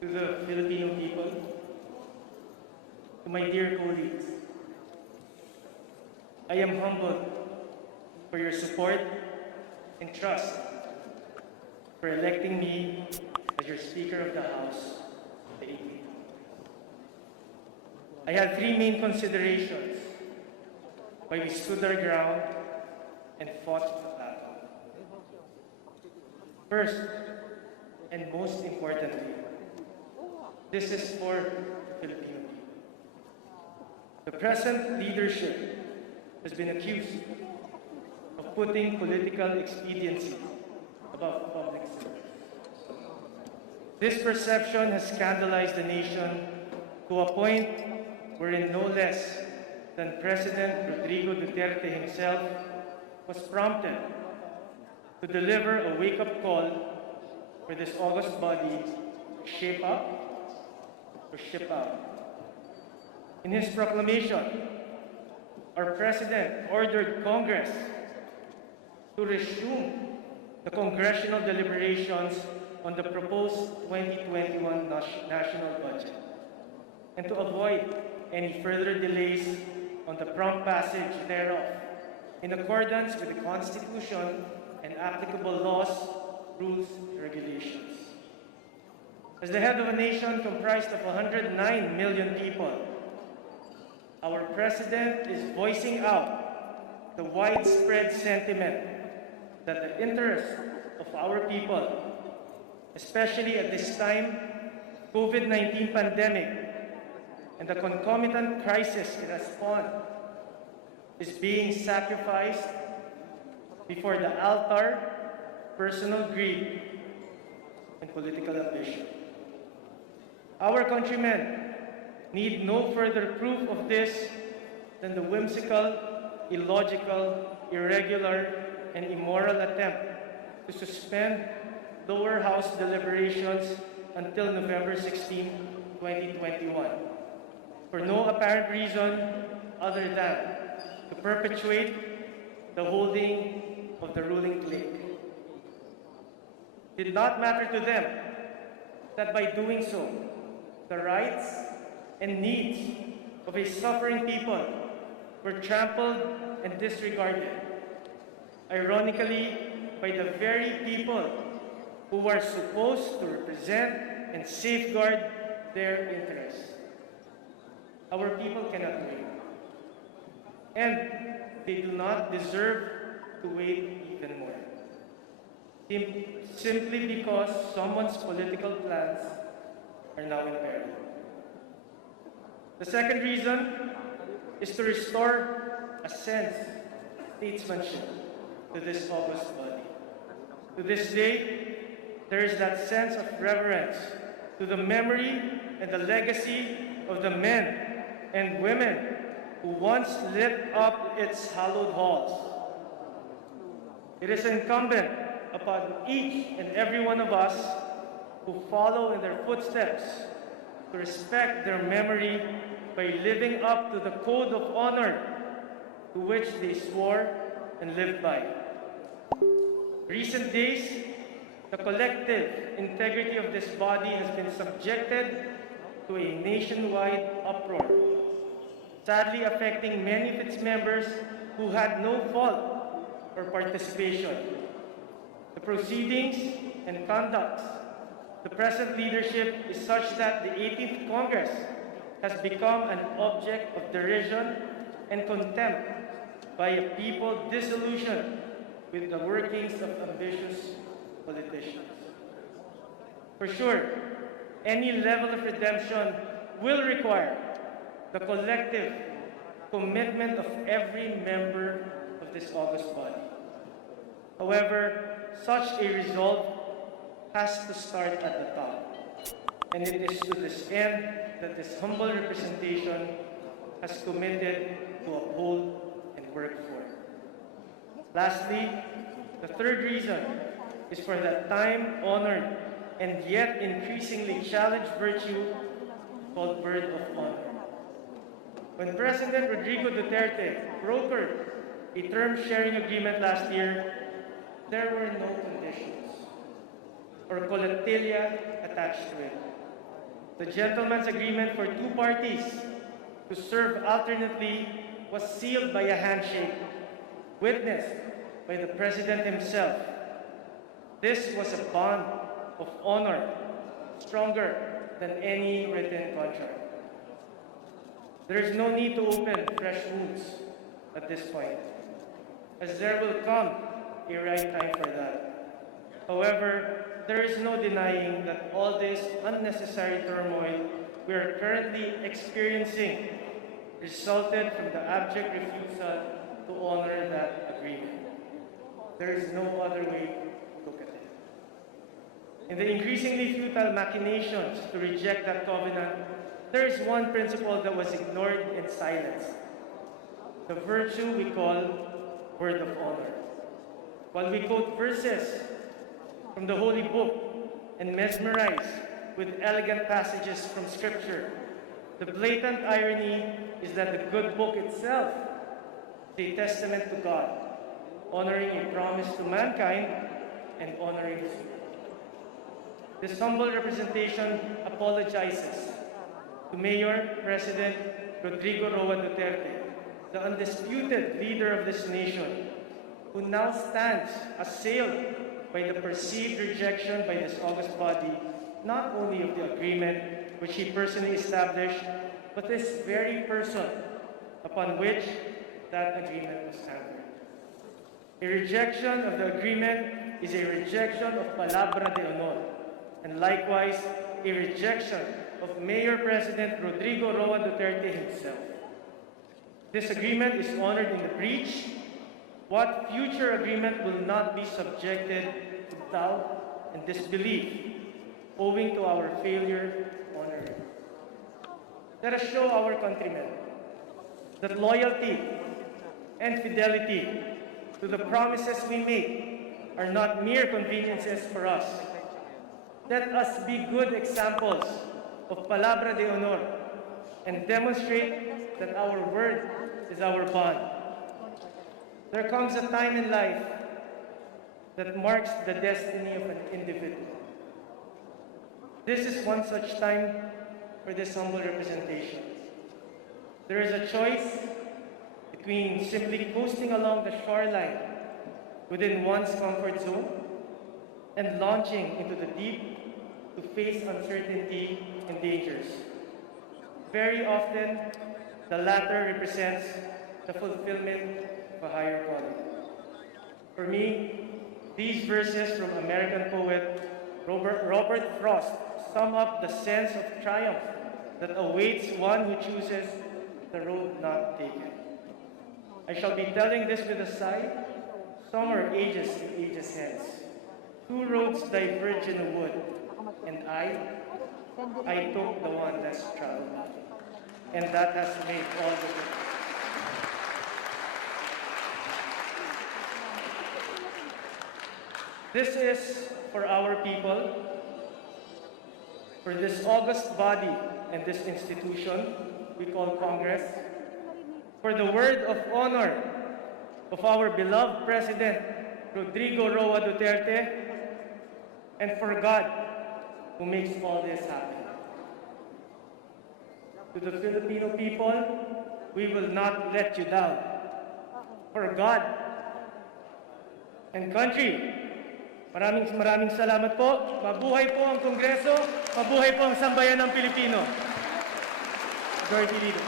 to the Filipino people, to my dear colleagues, I am humbled for your support and trust for electing me as your Speaker of the House, the 18th. I had three main considerations why we stood our ground and fought the battle. First, and most importantly, this is for the Filipino people. The present leadership has been accused of putting political expediency above public service. This perception has scandalized the nation to a point wherein no less than President Rodrigo Duterte himself was prompted to deliver a wake-up call for this august body to shape up or ship out. In his proclamation, our President ordered Congress to resume the congressional deliberations on the proposed 2021 national budget and to avoid any further delays on the prompt passage thereof in accordance with the Constitution and applicable laws, rules, and regulations. As the head of a nation comprised of 109 million people, our President is voicing out the widespread sentiment that the interests of our people, especially at this time, COVID-19 pandemic, and the concomitant crisis it has spawned, is being sacrificed before the altar, personal greed, and political ambition. Our countrymen need no further proof of this than the whimsical, illogical, irregular, and immoral attempt to suspend lower house deliberations until November 16, 2021, for no apparent reason other than to perpetuate the holding of the ruling clique. It did not matter to them that by doing so, the rights and needs of a suffering people were trampled and disregarded, ironically, by the very people who are supposed to represent and safeguard their interests. Our people cannot wait, and they do not deserve to wait even more, simply because someone's political plans are now in peril. The second reason is to restore a sense of statesmanship to this august body. To this day, there is that sense of reverence to the memory and the legacy of the men and women who once lit up its hallowed halls. It is incumbent upon each and every one of us who follow in their footsteps to respect their memory by living up to the code of honor to which they swore and lived by. Recent days, the collective integrity of this body has been subjected to a nationwide uproar, sadly affecting many of its members who had no fault or participation. The proceedings and conducts the present leadership is such that the 18th Congress has become an object of derision and contempt by a people disillusioned with the workings of ambitious politicians. For sure, any level of redemption will require the collective commitment of every member of this august body. However, such a resolve has to start at the top, and it is to this end that this humble representation has committed to uphold and work for. Lastly, the third reason is for that time-honored and yet increasingly challenged virtue called word of honor. When President Rodrigo Duterte brokered a term-sharing agreement last year, there were no conditions or collectilia attached to it. The gentleman's agreement for two parties to serve alternately was sealed by a handshake, witnessed by the President himself. This was a bond of honor, stronger than any written contract. There is no need to open fresh wounds at this point, as there will come a right time for that. However, there is no denying that all this unnecessary turmoil we are currently experiencing resulted from the abject refusal to honor that agreement. There is no other way to look at it. In the increasingly futile machinations to reject that covenant, there is one principle that was ignored in silence: the virtue we call word of honor. While we quote verses from the Holy Book and mesmerize with elegant passages from Scripture, the blatant irony is that the good book itself is a testament to God, honoring a promise to mankind and honoring His people. This humble representation apologizes to Mayor President Rodrigo Roa Duterte, the undisputed leader of this nation, who now stands assailed by the perceived rejection by this august body, not only of the agreement which he personally established, but this very person upon which that agreement was anchored. A rejection of the agreement is a rejection of palabra de honor, and likewise a rejection of Mayor President Rodrigo Roa Duterte himself. This agreement is honored in the breach. What future agreement will not be subjected to doubt and disbelief owing to our failure to honor it? Let us show our countrymen that loyalty and fidelity to the promises we make are not mere conveniences for us. Let us be good examples of palabra de honor and demonstrate that our word is our bond. There comes a time in life that marks the destiny of an individual. This is one such time for this humble representation. There is a choice between simply coasting along the shoreline within one's comfort zone and launching into the deep to face uncertainty and dangers. Very often, the latter represents the fulfillment of a higher calling. For me, these verses from American poet Robert Frost sum up the sense of triumph that awaits one who chooses the road not taken. I shall be telling this with a sigh. Some are ages and ages hence. Two roads diverge in the wood, and I took the one less traveled. And that has made all the difference. This is for our people, for this august body and this institution we call Congress, for the word of honor of our beloved President Rodrigo Roa Duterte, and for God who makes all this happen. To the Filipino people, we will not let you down. For God and country, maraming salamat po. Mabuhay po ang Kongreso, mabuhay po ang sambayan ng Pilipino. Majority Leader.